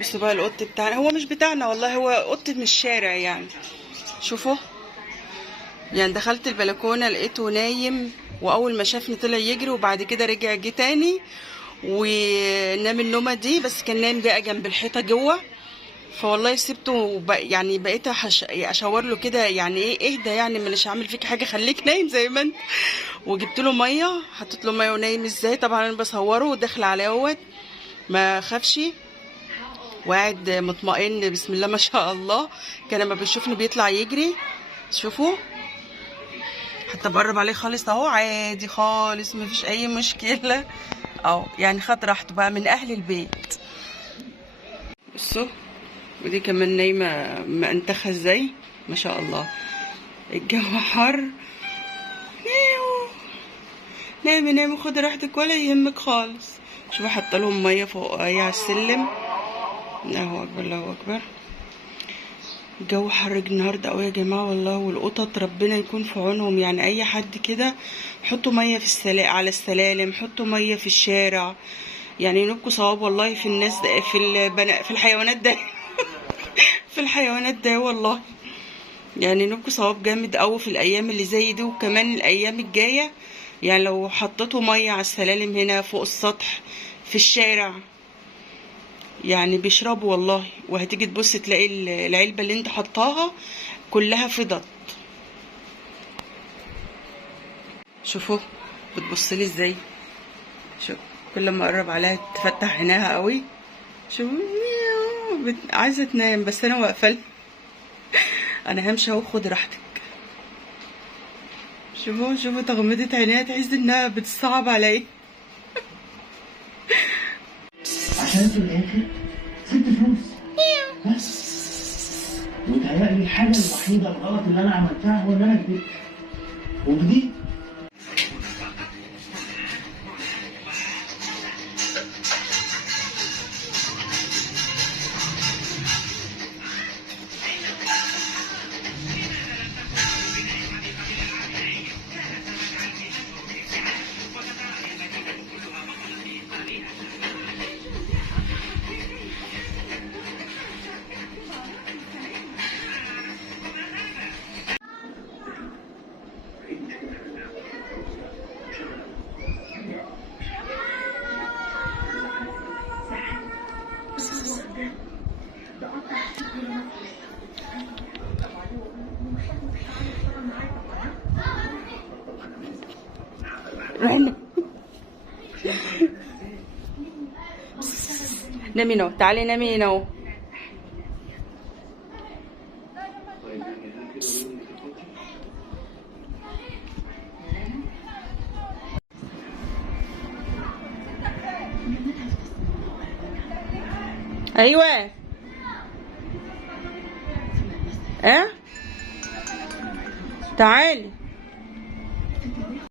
بصوا بقى القط بتاعنا، هو مش بتاعنا والله، هو قط من الشارع يعني. شوفوا، يعني دخلت البلكونه لقيته نايم، واول ما شافني طلع يجري، وبعد كده رجع جه تاني ونام النومه دي، بس كان نايم بقى جنب الحيطه جوه. فوالله سبته يعني بقيت اشاور له كده، يعني ايه اهدى، يعني مش هعمل فيك حاجه، خليك نايم زي ما انت. وجبت له ميه، حطيت له ميه ونايم ازاي. طبعا انا بصوره وداخل عليه اهوت، ما خافش وقاعد مطمئن بسم الله ما شاء الله. كان لما بيشوفني بيطلع يجري. شوفوا، حتى بقرب عليه خالص اهو، عادي خالص مفيش اي مشكله. اهو يعني خد راحته بقى من اهل البيت. بصوا، ودي كمان نايمه مأنتخه ازاي ما شاء الله. الجو حر. نيو، نامي نامي خدي راحتك ولا يهمك خالص. شوفوا حاطه لهم ميه فوق على السلم. الله اكبر الله اكبر. الجو حر النهارده قوي يا جماعه والله، والقطط ربنا يكون في عونهم. يعني اي حد كده حطوا ميه في على السلالم، حطوا ميه في الشارع. يعني ينوبكوا صواب والله في الناس ده، في الحيوانات ده في الحيوانات ده والله. يعني نبقوا صواب جامد قوي في الايام اللي زي دي، وكمان الايام الجايه. يعني لو حطيتوا ميه على السلالم هنا فوق السطح في الشارع، يعني بيشربوا والله. وهتيجي تبص تلاقي العلبه اللي انت حطاها كلها فضت. شوفوا بتبص لي ازاي. شوف، كل ما اقرب عليها تفتح عينيها قوي. شوف، عايزه تنام بس انا واقفه. انا همشي اهو، خد راحتك. شوفوا شوفوا تغمضت عينيها تحس انها بتصعب عليا. عشان في الاخر سبت فلوس بس. وتهيألي الحاجه الوحيده الغلط اللي انا عملتها هو ان انا كدبت وجديد. نامي نو، تعالي نامي نو. ايوه اه تعالي.